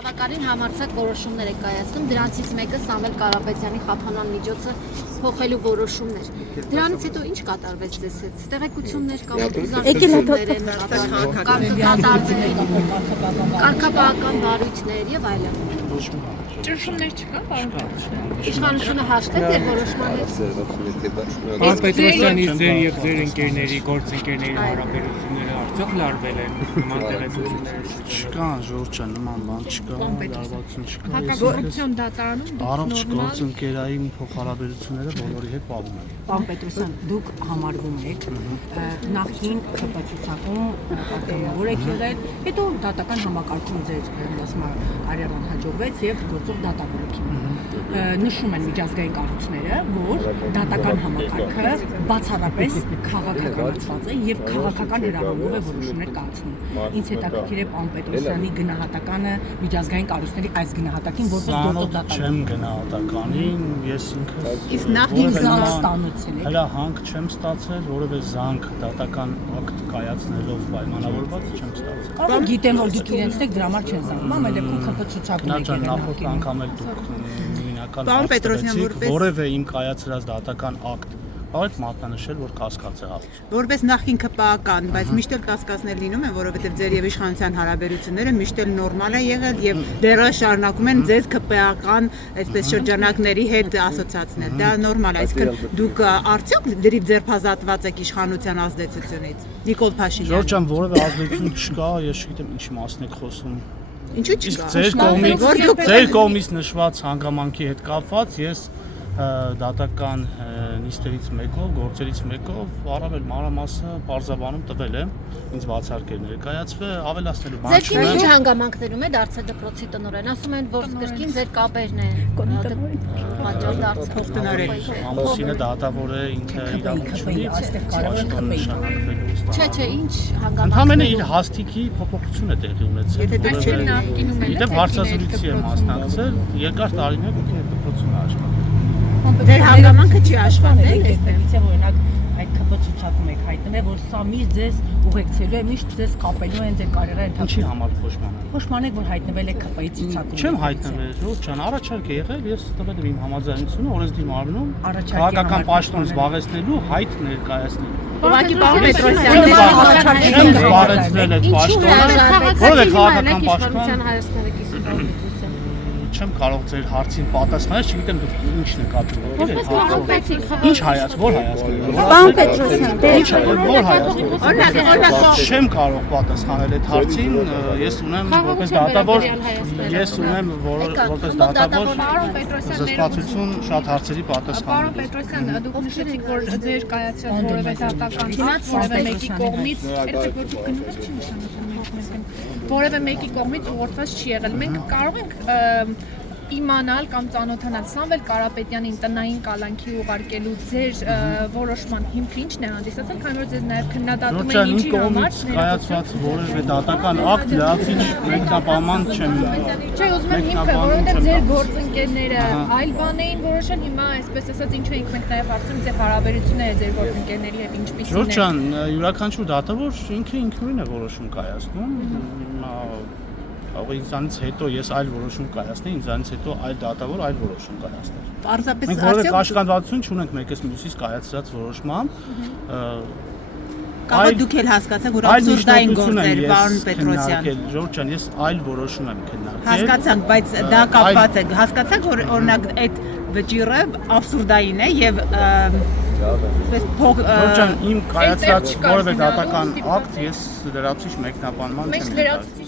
Բավականին համարձակ որոշումներ է կայացնում, դրանցից մեկը Սամվել Կարապետյանի խափանան միջոցը փոխելու որոշումներ։ Դրանից հետո ինչ կատարվեց ձեզ հետ։ Տեղեկություններ կամ զարգացումներ են կարգապահական բարույթներ եւ այլն։ Ճնշումներ չկա, պարոն Պետրոսյան։ Իշխանությունը հաշտեց ձեր որոշման հետ։ Պարոն Պետրոսյանի ձեր եւ ձեր ընկերների, գործընկերների հարաբերությունները արդյոք լարվել են նման տեղեկությունները չկան, Ժորժ ջան, նման բան չկա, լարվածություն չկա։ Հակակոռուպցիոն դատարանում Առողջ գործընկերային փոխհարաբերությունները բոլորի հետ պահում են։ Պարոն Պետրոսյան, դուք համարվում եք նախին քպացուցակում ակտիվավոր եք եղել, հետո դատական համակարգում ձեր կարիերան հաջողվեց եւ գործող դատավոր եք եղել։ Նշում են միջազգային կառույցները, որ դատական համակարգը բացառապես քաղաքականացված է եւ քաղաքական հրահանգով է որոշումներ կայացնում։ Ինձ հետաքրքիր է պարոն Պետրոսյանի գնահատականը միջազգային կառույցների այս գնահատակին որպես գործող դատավոր։ Չեմ գնահատականին, ես ինքս Իսկ նախին զանգ ստանոցել եք։ Հələ հանք չեմ ստացել, որևէ զանգ դատական ակտ կայացնելով պայմանավորված չեմ ստացել։ Կարող գիտեմ, որ դուք իրենց եք դրա համար չեն զանգում, այլ եք քպացուցակում եք եղել նախորդ անգամ էլ դուք նույնական Պարոն Պետրոսյան, որևէ իմ կայացրած դատական ակտ Բայց մատնանշել, որ կասկած է հավաքել։ Որպես նախին քպական, բայց միշտ էլ կասկածներ լինում են, որովհետև ձեր եւ իշխանության հարաբերությունները միշտ էլ նորմալ է եղել եւ դեռ շարունակում են ձեզ քպական, այսպես շրջանակների հետ ասոցիացնել։ Դա նորմալ է, այսինքն դուք արդյոք դրիվ ձերբազատված եք իշխանության ազդեցությունից։ Նիկոլ Փաշինյան։ Ժորժ ջան, որևէ ազդեցություն չկա, ես չգիտեմ ինչի մասին եք խոսում։ Ինչու՞ չկա։ Ձեր կողմից նշված հանգամանքի հետ կապված ես դատական նիստերից մեկով, գործերից մեկով առավել մանրամասը պարզաբանում տվել եմ, ինձ բացառք էր ներկայացվել, ավելացնելու բան չկա։ Ձեր ինչ հանգամանքներում է դարձել դպրոցի տնօրեն, ասում են, որ կրկին ձեր կապերն է պատճառ դարձել փոխտնօրեն։ Ամուսինը դատավոր է, ինքը իրավունքությունից Չէ, ինչ հանգամանքներ։ Ընդհանրապես իր հաստիքի փոփոխություն է տեղի ունեցել։ Իդեպ հարցազրույցի եմ մասնակցել, երկար տարիներ դպրոցում աշխատել։ Ձեր հանգամանքը չի աշխատել, այստեղից է օրինակ այդ քպացուցակում եք հայտնել, որ սա միշտ ձեզ ուղեկցելու է, միշտ ձեզ կապելու են ձեր կարիերայի ընթացքում։ Ինչի համար փոշման։ Փոշման եք, որ հայտնվել եք քպայի ցուցակում։ Չեմ հայտնվել, Ժորժ ջան, առաջարկ է եղել, ես տվել եմ իմ համաձայնությունը օրենսդիր մարմնում քաղաքական պաշտոն զբաղեցնելու հայտ ներկայացնելու։ Ուղղակի պարոն Պետրոսյան, Չեմ զբաղեցնել այդ պաշտոնը, որովհետև քաղաքական պաշտոն չեմ կարող ձեր հարցին պատասխանել, չգիտեմ դուք ինչ նկատի ունեք։ Ինչ հայաց, որ հայացքն։ Պարոն Պետրոսյան, որ հայացքն։ Չեմ կարող պատասխանել այդ հարցին, ես ունեմ որպես դատավոր, զսպվածություն շատ հարցերի պատասխան։ Պարոն Պետրոսյան, դուք նշեցիք, որ ձեր կայացրած որևէ դատական որևէ մեկի կողմից, որևէ մեկի կողմից ուղղորդված չի եղել։ Մենք կարող ենք իմանալ կամ ծանոթանալ Սամվել Կարապետյանին տնային կալանքի ուղարկելու ձեր որոշման հիմքը ինչն է հանդիսացել, քանի որ ձեզ նաև քննադատում են ինչի համար կայացված որևէ դատական ակտ լավին մեկնաբանման չեմ։ Չէ, ուզում եմ հիմքը, որովհետև ձեր գործընկերները այլ բան էին որոշել, հիմա այսպես ասած ինչու ենք մենք նաև հարցում ձեր հարաբերությունները ձեր գործընկերների հետ ինչպիսին են։ Ժորժ ջան, յուրաքանչյուր դատավոր ինքը ինքնուրույն է որոշում կայացնում։ Կարող է ինձանից հետո ես այլ որոշում կայացնեի, ինձանից հետո այլ դատավոր այլ որոշում կայացներ։ Պարզապես մենք որևէ կաշկանդվածություն չունենք մեկս մյուսից կայացրած որոշմամբ։ Կարող դուք էլ հասկացաք, որ աբսուրդային գործեր, պարոն Պետրոսյան։ Ժորժ ջան, ես այլ որոշում եմ քննարկել։ Հասկացանք, բայց դա կապված է։ Հասկացաք, որ օրինակ այդ վճիռը աբսուրդային է եւ Ժորժ ջան, իմ կայացրած որևէ դատական ակտ ես լրացուցիչ մեկնաբանման չեմ։